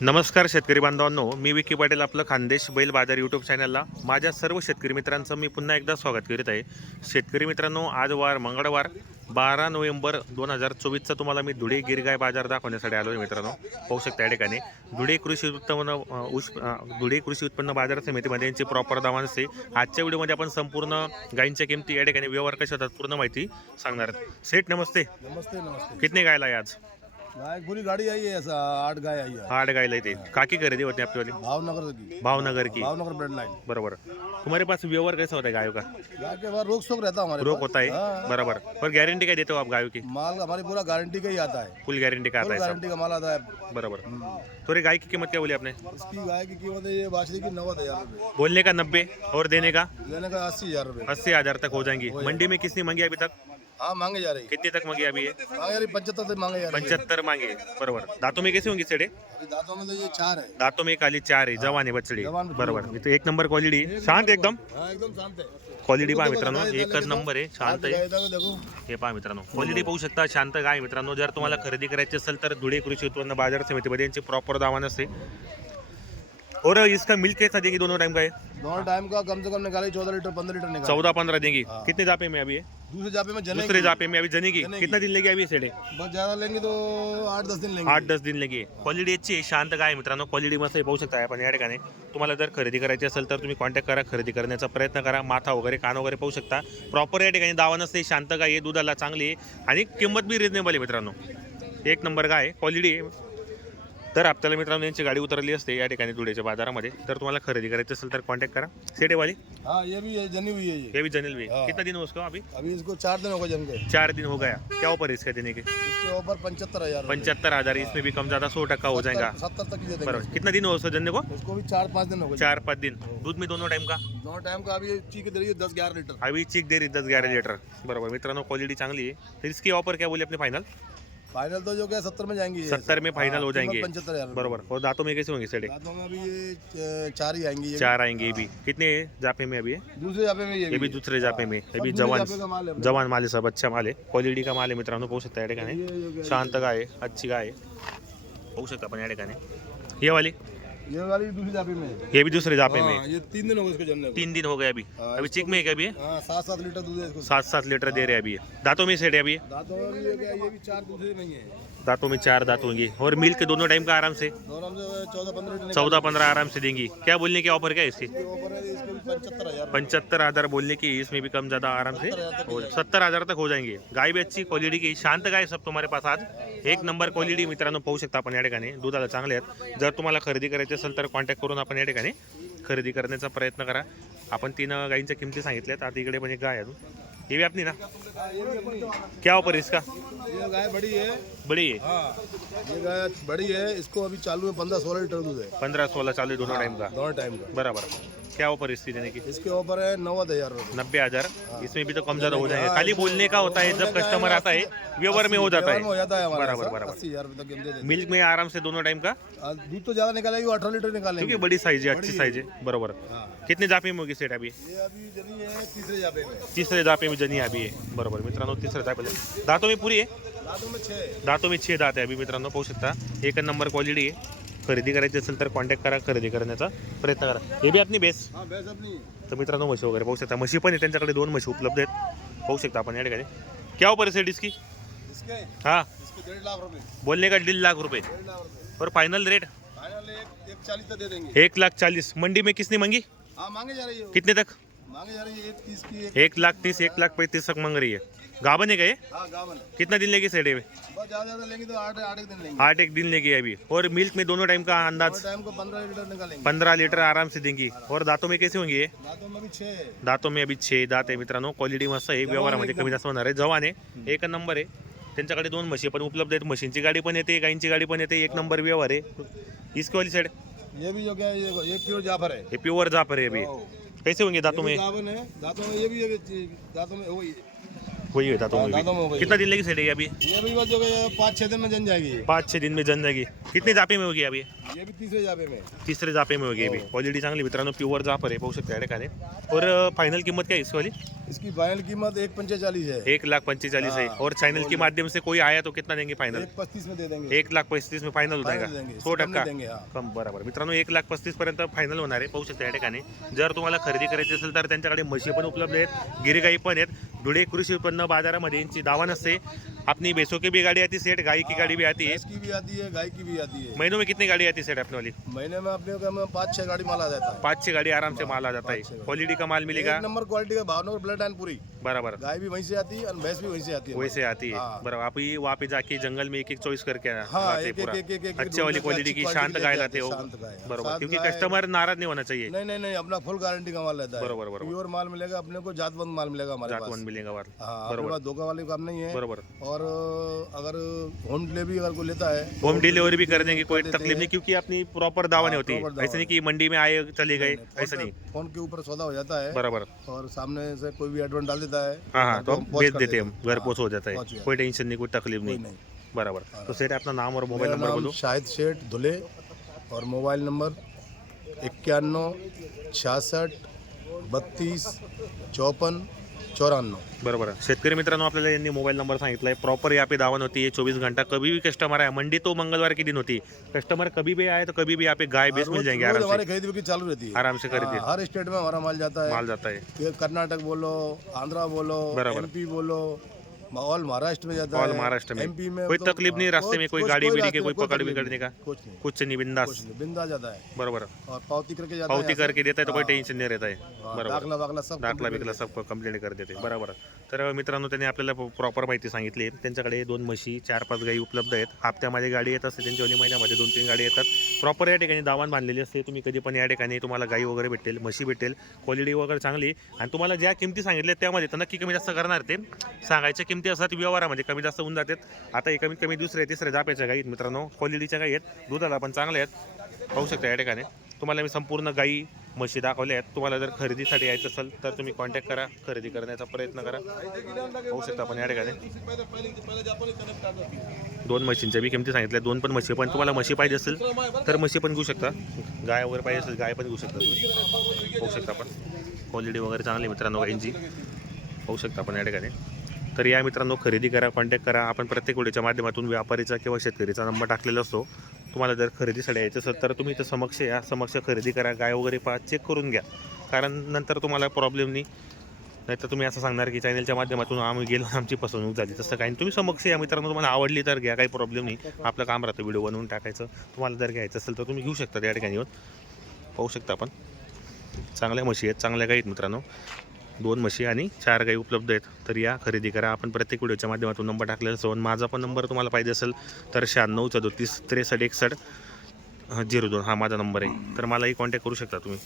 नमस्कार शेतकरी बांधवांनो मी विकी पाटील आपलं खानदेश बैल बाजार यूट्यूब चॅनलला माझ्या सर्व शेतकरी मित्रांचं मी पुन्हा एकदा स्वागत करीत आहे. शेतकरी मित्रांनो आज वार मंगळवार बारा नोव्हेंबर दोन हजार चोवीसचा तुम्हाला मी धुळे गिरगाय बाजार दाखवण्यासाठी आलो आहे मित्रांनो. पाहू शकता या ठिकाणी धुळे कृषी उत्पन्न अ, धुळे कृषी उत्पन्न बाजार समितीमध्ये यांची प्रॉपर दावा असते. आजच्या व्हिडिओमध्ये आपण संपूर्ण गायींच्या किमती या ठिकाणी व्यवहार कशा होतात पूर्ण माहिती सांगणार आहोत. सेठ नमस्ते. नमस्ते नमस्ते. कितने गायला आहे आज? गाय पूरी गाड़ी आई है ऐसा आठ गाय आई है। आठ गायला इथे काकी खरेदी होती आपली भावनगर की। भावनगर की। Bhavnagar blood line. बरोबर। तुम्हारे पास व्यवहार कैसा होता है गायों का? गाय के बाद रोक सोक रहता है हमारे पास। होता है? हाँ, बराबर। पर गारंटी क्या देते हो आप गायों की? माल हमारी पूरा गारंटी का ही आता है। फुल गारंटी का आता है गारंटी का माल आता है। बराबर। हम्म। तो गाय की कीमत क्या बोली आपने? इसकी गाय की कीमत है ये बाछड़ी की नौ हज़ार बोलने का नब्बे और देने का? लेने का अस्सी हज़ार अस्सी हज़ार तक हो जाएँगी। मंडी में किसने मांगी अभी तक? हाँ मांगे जा रही कितनी तक मांगी अभी ये मांगे जा रही पचहत्तर से मांगे जा रही है। पंचहत्तर मांगे. बरोबर. दांतों में कैसे होंगी सेडे? अभी दांतों में तो ये चार है दांतों में खाली चार आहे जवान आहे बछडी. जवान बछडी. बरोबर. मी तो एक नंबर क्वालिटी शांत एकदम. हाँ एकदम शांत है क्वालिटी पहा मित्रांनो एकच नंबर आहे शांत आहे. देखो, देखो हे पहा मित्रांनो क्वालिटी पाहू शकता शांत गाय मित्रांनो जर तुम्हाला खरेदी करायची असेल तर धुळे कृषी उत्पन्न बाजार समितीमध्ये यांची प्रॉपर दावा नसते और इसका मिल्क कैसा देगी दोनों टाइम का है दोनों टाइम का कम से कम निकाले चौदह लीटर पंद्रह लीटर निकाले. चौदह पंद्रह देंगी. हाँ। कितने जापे में अभी है दूसरे जापे में जने दूसरे जापे में अभी जनेगी। जनेगी। कितना दिन लेगी अभी सेडे बस ज्यादा लेंगे तो आठ दस दिन लेंगे। आठ दस दिन लेगी। क्वालिटी अच्छी आहे शांत गाय आहे मित्रांनो। क्वालिटी मस्त आहे पाहू शकता आपण या ठिकाणी. तुम्हाला जर खरेदी करायची असेल तर तुम्ही कॉन्टॅक्ट करा खरेदी करण्याचा प्रयत्न करा. माथा वगैरे कान वगैरे पाहू शकता. प्रॉपर या ठिकाणी दावा नसते शांत गाय आहे दुधाला चांगली आहे. आणि किंमत बी रिजनेबल आहे मित्रांनो. एक नंबर गाय क्वालिटी आहे. तर आपल्याला मित्रांनो यांची गाडी उतरली असते या ठिकाणी धुळेच्या बाजारामध्ये. तर तुम्हाला खरेदी करायची असेल तर कॉन्टॅक्ट करा. सेटेवाली? हाँ ये भी है जनी हुई है ये. ये भी जनिल भी. हाँ। कितना दिन हो उसको अभी? अभी इसको चार दिन हो गए जम के चार दिन हो गया. क्या ऊपर है इसका देने के? इसके ऊपर पंचहत्तर हजार रुपये। पंचहत्तर हजार इसमें भी कम ज्यादा सौ टक्का हो जाएगा. सत्तर तक ही दे देंगे बराबर. कितना दिन हो उसको जनने को? इसको भी चार पाँच दिन हो गए. चार पाच दिन. दूध में दोनों टाइम का? दोनों टाइम का अभी चीक दे रही है दस ग्यारह लीटर. अभी चीक दे रही दस ग्यारह लीटर. बरोबर. मित्रांनो क्वालिटी चांगली है फिर इसकी ऑफर क्या बोली अपने फाइनल फाइनल तो जो क्या सत्तर में जाएँगी सत्तर में फाइनल हो हाँ, जाएँगे। पंचहत्तर बरोबर। और दांतों में कैसे होंगे सेडे दांतों में अभी ये चार ही आएँगी ये। चार आएँगे ये भी कितने जापे में अभी दूसरे जापे में ये भी दूसरे जापे में। ये भी सब दूसरे जवान है। जवान माल है सब अच्छा माल है। क्वालिटी का माल है मित्रांनो पाहू सकता है ठिकाणी जो क्या- शांत गाय आहे, अच्छी गाय आहे. पाहू शकता आपण या ठिकाणी ये वाली? ये वाली दूसरी जापे में है। ये भी दूसरे जापे में हाँ, ये तीन दिन हो गए इसको जमने को तीन दिन हो गए अभी हाँ, अभी चिक में है क्या अभी ये? हाँ सात सात लीटर दूध है इसको सात सात लीटर दे रहे हैं अभी ये. दांतों में सेट है अभी ये. दांतों में भी ये क्या ये भी चार दूसरे में ही है दांतों में चार दांत होंगे और मिल्क दोनों टाइम का आराम से? चौदह पंद्रह आराम से देंगी। क्या बोलने की ऑफर क्या है इसकी? है पचहत्तर हजार। बोलने की इसमें भी कम ज्यादा आराम से? हो सत्तर हजार तक हो जाएंगे। गाय भी अच्छी क्वालिटी की शांत गाय सब तुम्हारे पास आज। एक नंबर क्वालिटी मित्रांनो पाहू शकता आपण या ठिकाणी. दुधाला चांगले आहेत. जर तुम्हाला खरेदी करायची असेल तर कॉन्टॅक्ट करून आपण या ठिकाणी खरेदी करण्याचा प्रयत्न करा. आपण तीन गायींच्या किमती सांगितल्यात. आता इकडे पण एक गाय अजून. ये भी अपनी ना? हाँ, है। क्या ऊपर है इसका? ये गाय बड़ी है। बड़ी है? हाँ। ये गाय बड़ी है इसको अभी चालू में पंद्रह सोलह लीटर दूध है। पंद्रह सोलह चालू दोनों टाइम का? दोनों टाइम का। बराबर। क्या ऑफ़र है इसकी देने की? इसके ऊपर है नौवत हज़ार नब्बे हज़ार? इसमें भी तो कम ज़्यादा हो जाएगा। खाली बोलने का होता है जब कस्टमर आता है व्यवहार में हो जाता में हो है है बराबर, बराबर। मिल्क में आराम से दोनों टाइम का? दूध तो ज़्यादा निकालेगी अठारह लीटर निकालेंगे। क्योंकि बड़ी साइज़ है अच्छी साइज़ है। बरोबर। हाँ। कितने जापे में होगी सेट अभी? है तीसरे जापे में। में जनी अभी। है बरोबर मित्रांनो तिसरे जापे दांतों में पूरी है? दांतों में छः दांतों में छह दात आहे अभी मित्रांनो पाहू शकता एक नंबर क्वालिटी आहे खरेदी करायची असेल तर कॉन्टॅक्ट करा खरेदी करण्याचा प्रयत्न करा. हे बी आपली बेस तर मित्रांनो म्हशी वगैरे पाहू शकता. म्हशी पण आहे त्यांच्याकडे दोन म्हशी उपलब्ध आहेत. पाहू शकता आपण या ठिकाणी. क्या है सेट इसकी? इसके हाँ. बोलने का डेढ़ लाख रुपए रुपए और फाइनल रेट एक एक चालीस तक दे देंगे. एक लाख चालीस मंडी में किसने मांगी? हाँ मांगे जा रही है. कितने तक? मांगे जा रही है एक. एक लाख तीस एक लाख पैंतीस तक मांग रही है. गाबन है हाँ गावन कितना दिन लेगी सेडे में? बहुत ज्यादा ज्यादा लेंगे तो आठ आठ एक दिन लेंगे। आठ एक दिन लेगी अभी। और मिल्क में दोनों टाइम का अंदाज? टाइम को पंद्रह लीटर निकालेंगे। पंद्रह लीटर आराम से देंगी। और दांतों में कैसे होंगे ये? दांतों में भी छः है। दातों में अभी छे दात आहे मित्रांनो। क्वालिटी मस्त आहे व्यवहारामध्ये कमी जास्त होणार आहे. जवान आहे एक नंबर आहे. त्यांच्याकडे दोन म्हशी पण उपलब्ध आहेत. म्हशींची गाडी पण येते गाईंची गाडी पण येते. एक नंबर व्यवहार आहे. इसकी वाली साइड ये भी है, ये ये प्योर जाफर है हे जापर आहे अभी. ओ, कैसे होंगे दातों ये में? गावन है दांतों में ये भी ये भी दांतों में वो ये- वही है दांतों में हो भी गई। कितना दिन लगी सेट ये अभी? ये भी बस जो है पाँच छः दिन में जन जाएगी। पाच छः दिन में जन जाएगी। कितने जापे में होगी अभी? ये भी तीसरे जाबे में। तिसरे जापे में होगी अभी क्वालिटी चांगली मित्रांनो प्युअर जापर आहे पाहू शकता ठिकाणी और फाइनल किंमत क्या है इसकी वाली इसकी फाइनल कीमत एक पंचे चालीस है एक लाख पंचेचालीस है हाँ, और चैनल के माध्यम से कोई आया तो कितना देंगे फाइनल एक पच्चीस में दे देंगे. एक लाख पस्तीस में फायनल होत आहे फाइनल का? सो टक्का. हाँ. कम बरोबर. मित्रांनो एक लाख पस्तीस पर्यंत फायनल होणार आहे. पाहू शकता या ठिकाणी जर तुम्हाला खरेदी करायची असेल तर त्यांच्याकडे म्हशी पण उपलब्ध आहेत गिरगाई पण आहेत. धुळे कृषी उत्पन्न बाजारामध्ये यांची दावा नसते. अपनी भैंसों की भी गाड़ी आती है सेठ गाय की गाड़ी भी आती है। भैंस की भी आती है गाय की भी आती है। महीनों में कितनी गाड़ी आती है सेठ अपने वाली? महीने में अपने पाँच छह गाड़ी माल आ जाता है। पाँच छह गाड़ी आराम से माल आ जाता है। क्वालिटी का माल मिलेगा। नंबर क्वालिटी का भावनगर ब्लड एंड पूरी। बराबर। गाय भी वहीं से आती है और भैंस भी वहीं से आती है। वैसे आती है। हाँ। बराबर। आप ही वहाँ पे जाके जंगल में एक एक चॉइस करके हाँ अच्छे वाली क्वालिटी की शांत गाय लाते हो। गाय क्योंकि कस्टमर नाराज़ नहीं होना चाहिए। नहीं नहीं नहीं अपना फुल गारंटी का माल रहता है। बरोबर, बरोबर। प्योर माल मिलेगा अपने को जातबंद माल मिलेगा हमारे पास। मिलेगा हाँ बरोबर। धोखा वाले काम नहीं है। बरोबर। और अगर होम डिलीवरी अगर कोई लेता है होम डिलीवरी भी कर देंगे कोई तकलीफ़ नहीं क्योंकि अपनी प्रॉपर दावा नहीं हाँ, होती। ऐसे नहीं कि मंडी में आए चले गए ऐसा नहीं। फ़ोन के ऊपर सौदा हो जाता है बराबर। और सामने से कोई भी एडवांस डाल देता है हाँ हाँ तो हम पहुँच भेज देते हैं हम घर हाँ, पहुँच हो जाता है। कोई टेंशन नहीं कोई तकलीफ़ नहीं। बराबर। तो सेठ अपना नाम और मोबाइल नंबर बोलो। शाहिद शेठ धुले और मोबाइल नंबर इक्यानवे छियासठ बत्तीस चौपन चौरानवे बरोबर. शेतकरी मित्रांनो आपल्याला यांनी मोबाईल नंबर सांगितलाय. प्रॉपर यहाँ पे दावण होती है चौबीस घंटा कभी भी कस्टमर आए मंडी तो मंगलवार के दिन होती. कस्टमर कभी भी आए तो कभी भी यहाँ पे गाय भैंस मिल रोज- जाएंगे रोज आराम हमारी से खरीदी बिक्री चालू रहती है। आराम से खरीदी। हाँ, हर स्टेट में हमारा माल जाता है। माल जाता है। ये कर्नाटक बोलो आंध्रा बोलो बराबर। एमपी बोलो ऑल महाराष्ट्र में जाता ऑल है। महाराष्ट्र में। एमपी में कोई तकलीफ नहीं रास्ते में कोई गाड़ी बीड़ी के कोई पकड़ बिकड़ने का? कुछ नहीं। कुछ नहीं बिंदास। बिंदा जाता है। बरोबर। और पावती करके जाता पावती करके देता है तो कोई। टेन्शन नाही रहता है। बरोबर। दाखला सब बिकला सब कंप्लेंट कर देते बरोबर। तर मित्रांनो त्यांनी आपल्याला प्रॉपर माहिती सांगितली त्यांच्याकडे दोन म्हशी चार पाच गाई उपलब्ध आहेत. हप्त्यामध्ये गाडी येत असते त्यांच्यावाली महिन्यामध्ये दोन तीन गाडी येतात. प्रॉपर या ठिकाणी दावण बांधलेली असते. तुम्ही कधी पण या ठिकाणी तुम्हाला गाई वगैरे भेटेल म्हशी भेटेल क्वालिटी वगैरे चांगली आणि तुम्हाला ज्या किमती सांगितल्या त्यामध्ये तर नक्की कमी जास्त करणार ते. सांगायच्या किमती असतात व्यवहारामध्ये म्हणजे कमी जास्त होऊन जातात. आता हे कमीत कमी दुसऱ्या तिसऱ्या जाप्याच्या गाई आहेत मित्रांनो. क्वालिटीच्या गाई आहेत. दुधाला पण चांगल्या आहेत. पाहू शकता या ठिकाणी. तुम्हाला मी संपूर्ण गाई म्हशी दाखवल्या आहेत. तुम्हाला जर खरेदीसाठी यायचं असेल तर तुम्ही कॉन्टॅक्ट करा. खरेदी करण्याचा प्रयत्न करा. पाहू शकता आपण या ठिकाणी. दोन म्हशींच्या बी किमती सांगितल्या. दोन पण म्हशी पण तुम्हाला म्हशी पाहिजे असेल तर म्हशी पण घेऊ शकता. गाय वगैरे पाहिजे असेल गाय पण घेऊ शकता तुम्ही. पाहू शकता आपण. क्वालिटी वगैरे चांगली आहे मित्रांनो गायींची पाहू शकता आपण या ठिकाणी. तर या मित्रांनो खरेदी करा कॉन्टॅक्ट करा. आपण प्रत्येक वेळेच्या माध्यमातून व्यापारीचा किंवा शेतकरीचा नंबर टाकलेला असतो. तुम्हाला जर खरेदीसाठी यायचं असेल तर तुम्ही इथं समक्ष या समक्ष खरेदी करा गाय वगैरे पहा चेक करून घ्या. कारण नंतर तुम्हाला प्रॉब्लेम नाही. नाहीतर तुम्ही असं सांगणार की चॅनलच्या माध्यमातून आम्ही गेलो आमची फसवणूक झाली. तसं काही नाही. तुम्ही समक्ष या मित्रांनो. तुम्हाला आवडली तर घ्या काही प्रॉब्लेम नाही. आपलं काम राहतं व्हिडिओ बनवून टाकायचं. तुम्हाला जर घ्यायचं असेल तर तुम्ही घेऊ शकता त्या ठिकाणी येऊन. पाहू शकता आपण. चांगल्या म्हशी आहेत चांगल्या गाई आहेत मित्रांनो. दोन म्हशी आणि चार गाई उपलब्ध आहेत. तर या खरेदी करा. आपण प्रत्येक व्हिडिओच्या माध्यमातून नंबर टाकलेला असतो माझा पण नंबर तुम्हाला पाहिजे असेल तर शहाण्णव चौतीस त्रेसष्ट एकसष्ट झिरो दोन हा माझा नंबर आहे. तर मलाही कॉन्टॅक्ट करू शकता तुम्ही.